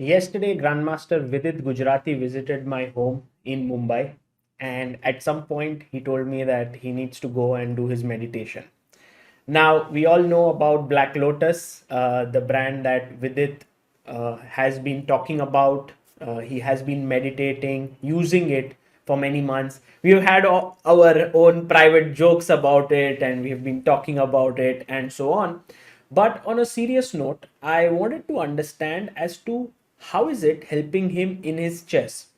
Yesterday, Grandmaster Vidit Gujrathi visited my home in Mumbai, and at some point, he told me that he needs to go and do his meditation. Now, we all know about Black Lotus, the brand that Vidit has been talking about. He has been meditating, using it for many months. We've had our own private jokes about it, and we've been talking about it, and so on. But on a serious note, I wanted to understand as to how is it helping him in his chess.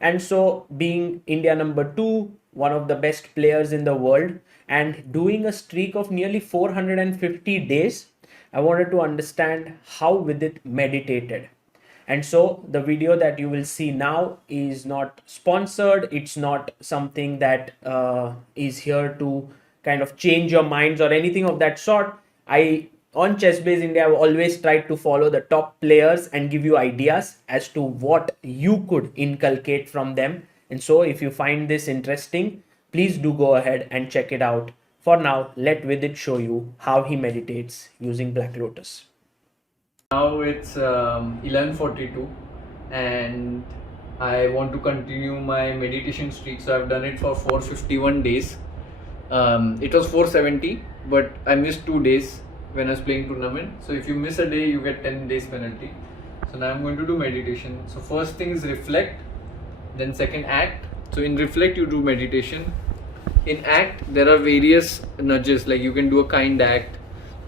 And so, being India number two, one of the best players in the world, and doing a streak of nearly 450 days, I wanted to understand how Vidit meditated. And so, the video that you will see now is not sponsored, it's not something that is here to kind of change your minds or anything of that sort. I on ChessBase India, I've always tried to follow the top players and give you ideas as to what you could inculcate from them. And so, if you find this interesting, please do go ahead and check it out. For now, let Vidit show you how he meditates using Black Lotus. Now it's 11:42 and I want to continue my meditation streak, so I've done it for 451 days. It was 470, but I missed 2 days when I was playing tournament. So if you miss a day, you get 10 days penalty. So now I'm going to do meditation. So first thing is reflect, then second act. So in reflect you do meditation. In act there are various nudges, like you can do a kind act,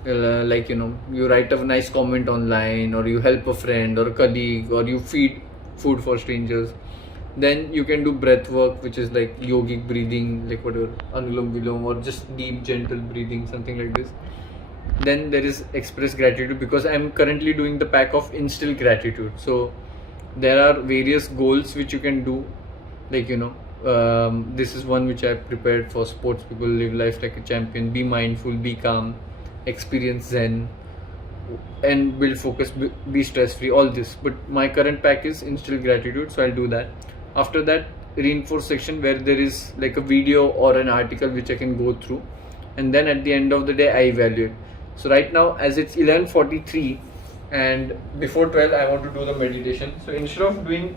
like you write a nice comment online, or you help a friend or a colleague, or you feed food for strangers. Then you can do breath work, which is like yogic breathing, like whatever, anulom vilom, or just deep gentle breathing, something like this. Then there is express gratitude, because I'm currently doing the pack of instill gratitude. So there are various goals which you can do, like this is one which I prepared for sports people: live life like a champion, be mindful, be calm, experience zen, and build focus, be stress free, all this. But my current pack is instill gratitude, so I'll do that. After that, reinforce section, where there is like a video or an article which I can go through, and then at the end of the day I evaluate. So right now, as it's 11:43 and before 12, I want to do the meditation. So instead of doing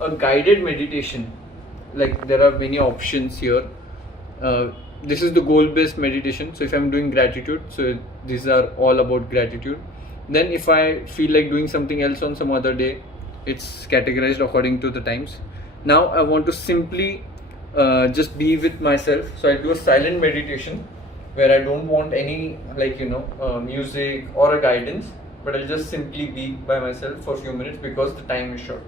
a guided meditation, like there are many options here, this is the goal based meditation. So if I'm doing gratitude, so these are all about gratitude. Then if I feel like doing something else on some other day, it's categorized according to the times. Now I want to simply just be with myself. So I do a silent meditation where I don't want any music or a guidance, but I'll just simply be by myself for a few minutes because the time is short.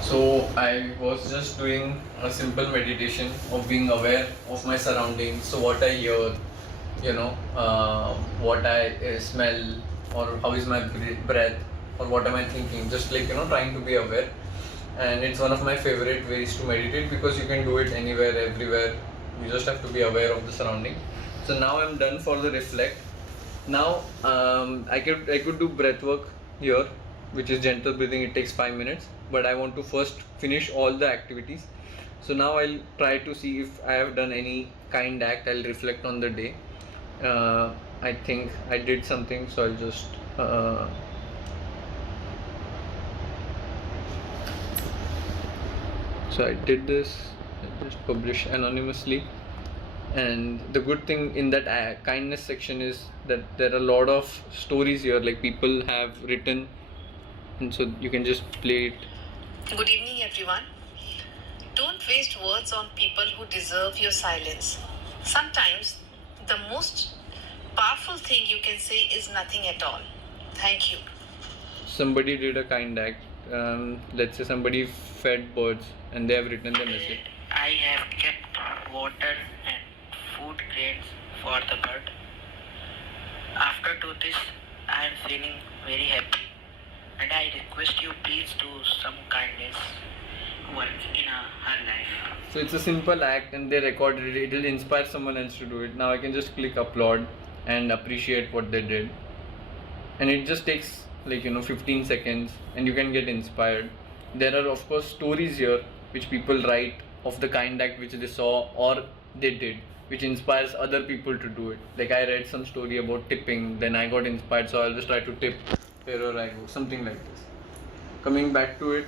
So I was just doing a simple meditation of being aware of my surroundings. So what I hear, what I smell, or how is my breath, or what am I thinking, just like trying to be aware. And it's one of my favorite ways to meditate, because you can do it anywhere, everywhere. You just have to be aware of the surrounding. So now I'm done for the reflect. Now I could do breath work here, which is gentle breathing. It takes 5 minutes, but I want to first finish all the activities. So now I'll try to see if I have done any kind act. I'll reflect on the day. I think I did something, so I'll just so I did this. I just publish anonymously. And the good thing in that kindness section is that there are a lot of stories here, like people have written, and so you can just play it. Good evening, everyone. Don't waste words on people who deserve your silence. Sometimes the most powerful thing you can say is nothing at all. Thank you. Somebody did a kind act. Let's say somebody fed birds and they have written the message. I have kept water and food grains for the bird. After do this, I am feeling very happy, and I request you please do some kindness work in her life. So it's a simple act and they recorded it. It will inspire someone else to do it. Now I can just click upload and appreciate what they did. And it just takes like 15 seconds, and you can get inspired. There are of course stories here which people write of the kind act which they saw or they did, which inspires other people to do it. Like I read some story about tipping, then I got inspired, so I'll just try to tip wherever I go, something like this. Coming back to it,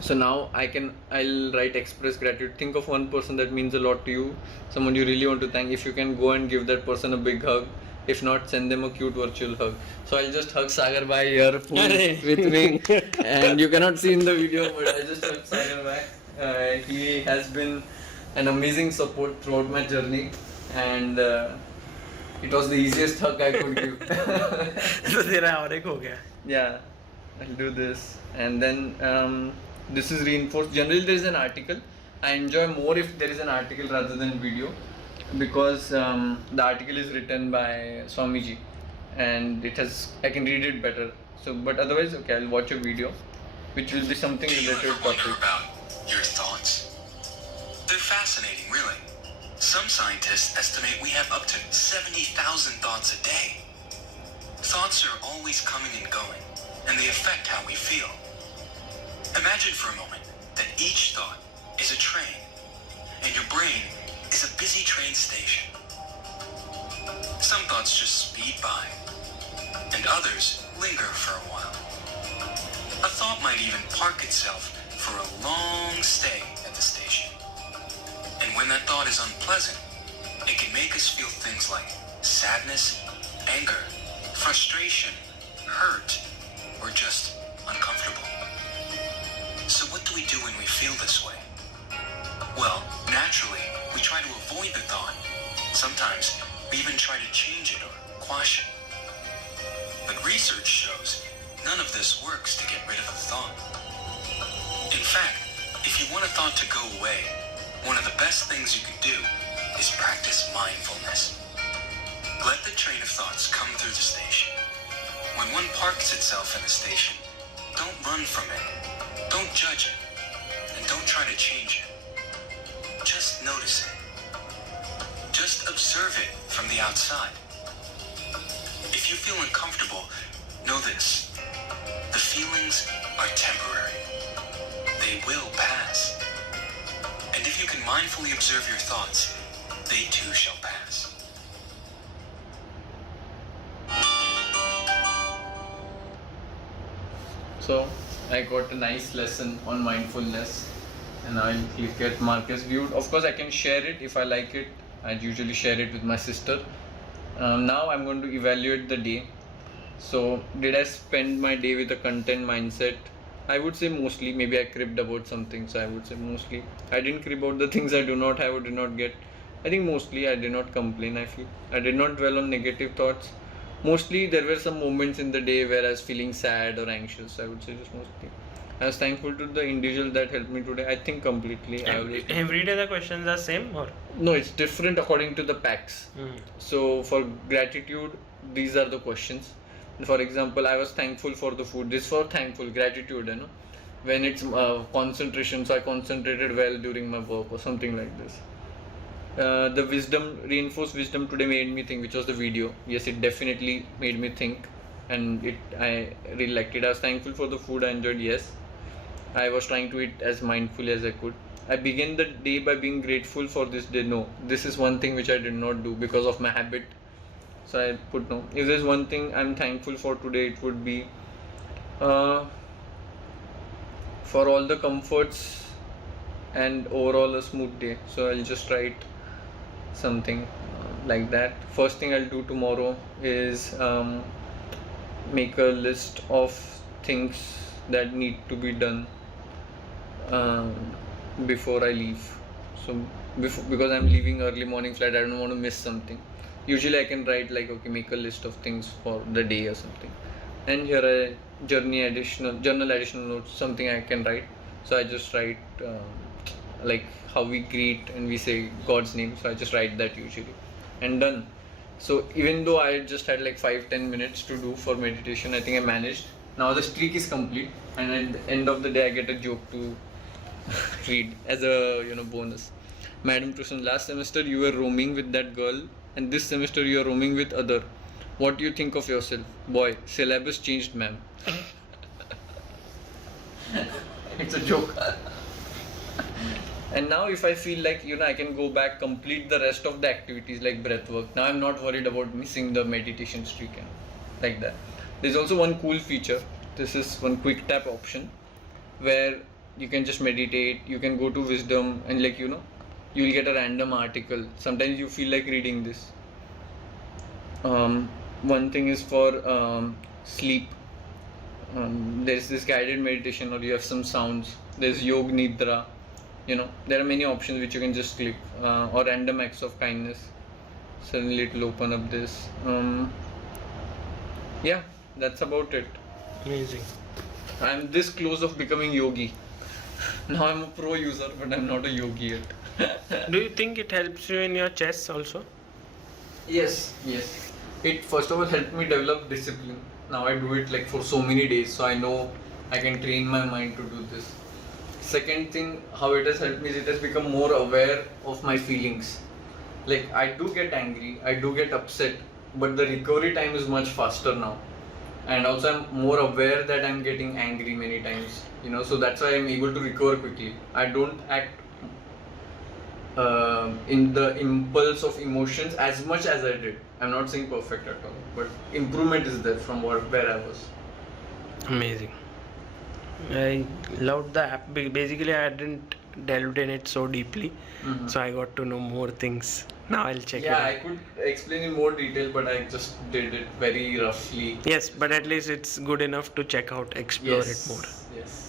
so now I'll write express gratitude. Think of one person that means a lot to you, someone you really want to thank. If you can, go and give that person a big hug. If not, send them a cute virtual hug. So I'll just hug Sagar Bhai here with me, and you cannot see in the video, but I just hug Sagar Bhai. He has been an amazing support throughout my journey, and it was the easiest hug I could give. तो तेरा और एक हो गया. Yeah, I'll do this, and then this is reinforced. Generally, there is an article. I enjoy more if there is an article rather than video, because the article is written by Swamiji, and I can read it better. So, but otherwise, okay, I'll watch a video, which will be something Do you related ever to wonder topic. about your thoughts? They're fascinating, really. Some scientists estimate we have up to 70,000 thoughts a day. Thoughts are always coming and going, and they affect how we feel. Imagine for a moment that each thought is a train, and your brain is a busy train station. Some thoughts just speed by, and others linger for a while. A thought might even park itself for a long stay at the station. And when that thought is unpleasant, it can make us feel things like sadness, anger, frustration, hurt, or just uncomfortable. So what do we do when we feel this way? Well, naturally, we try to avoid the thought. Sometimes we even try to change it or quash it. But research shows none of this works to get rid of a thought. In fact, if you want a thought to go away, one of the best things you can do is practice mindfulness. Let the train of thoughts come through the station. When one parks itself in the station, don't run from it, don't judge it, and don't try to change it. Just notice it. Just observe it from the outside. If you feel uncomfortable, know this. The feelings are temporary. They will pass. And if you can mindfully observe your thoughts, they too shall pass. So I got a nice lesson on mindfulness, and I'll click at Marcus viewed. Of course, I can share it if I like it. I usually share it with my sister. Now I'm going to evaluate the day. So did I spend my day with a content mindset? I would say mostly. Maybe I cribbed about some things. I would say mostly. I didn't crib about the things I do not have or do not get. I think mostly I did not complain. I feel I did not dwell on negative thoughts. Mostly there were some moments in the day where I was feeling sad or anxious. I would say just mostly. I was thankful to the individual that helped me today. I think completely. Every day the questions are same or? No, it's different according to the packs. So for gratitude, these are the questions. For example, I was thankful for the food. This for thankful, gratitude, you know. When it's concentration, so I concentrated well during my work or something like this. The wisdom, reinforced wisdom today made me think, which was the video. Yes, it definitely made me think, and I really liked it. I was thankful for the food I enjoyed. Yes, I was trying to eat as mindfully as I could. I began the day by being grateful for this day. No, this is one thing which I did not do because of my habit. So I put no. If there's one thing I'm thankful for today, it would be for all the comforts and overall a smooth day. So I'll just write something like that. First thing I'll do tomorrow is make a list of things that need to be done before I leave. So because I'm leaving early morning flight, I don't want to miss something. Usually I can write like, okay, make a list of things for the day or something, and here a journal additional notes, something I can write. So I just write like how we greet and we say God's name, so I just write that usually, and done. So even though I just had like 5-10 minutes to do for meditation, I think I managed. Now the streak is complete, and at the end of the day I get a joke to read as a bonus. Madam Krishnan, last semester you were roaming with that girl, and this semester you are roaming with other. What do you think of yourself? Boy, syllabus changed, ma'am. It's a joke. And now if I feel like, I can go back, complete the rest of the activities like breath work. Now I'm not worried about missing the meditation streak and like that. There's also one cool feature. This is one quick tap option where you can just meditate, you can go to wisdom and you'll get a random article. Sometimes you feel like reading this. One thing is for sleep. There's this guided meditation, or you have some sounds. There's Yog Nidra. There are many options which you can just click, or random acts of kindness. Suddenly it will open up this. Yeah, that's about it. Amazing. I'm this close of becoming yogi. Now I'm a pro user, but I'm not a yogi yet. Do you think it helps you in your chess also? Yes. It first of all helped me develop discipline. Now I do it like for so many days, so I know I can train my mind to do this. Second thing, how it has helped me is it has become more aware of my feelings. Like I do get angry, I do get upset, but the recovery time is much faster now. And also I'm more aware that I'm getting angry many times, so that's why I'm able to recover quickly. I don't act in the impulse of emotions as much as I did. I'm not saying perfect at all, but improvement is there from where I was. Amazing. I loved the app. Basically, I hadn't delved in it so deeply, so I got to know more things. Now I'll check it out. I could explain in more detail, but I just did it very roughly. Yes, but at least it's good enough to check out, explore it more. Yes.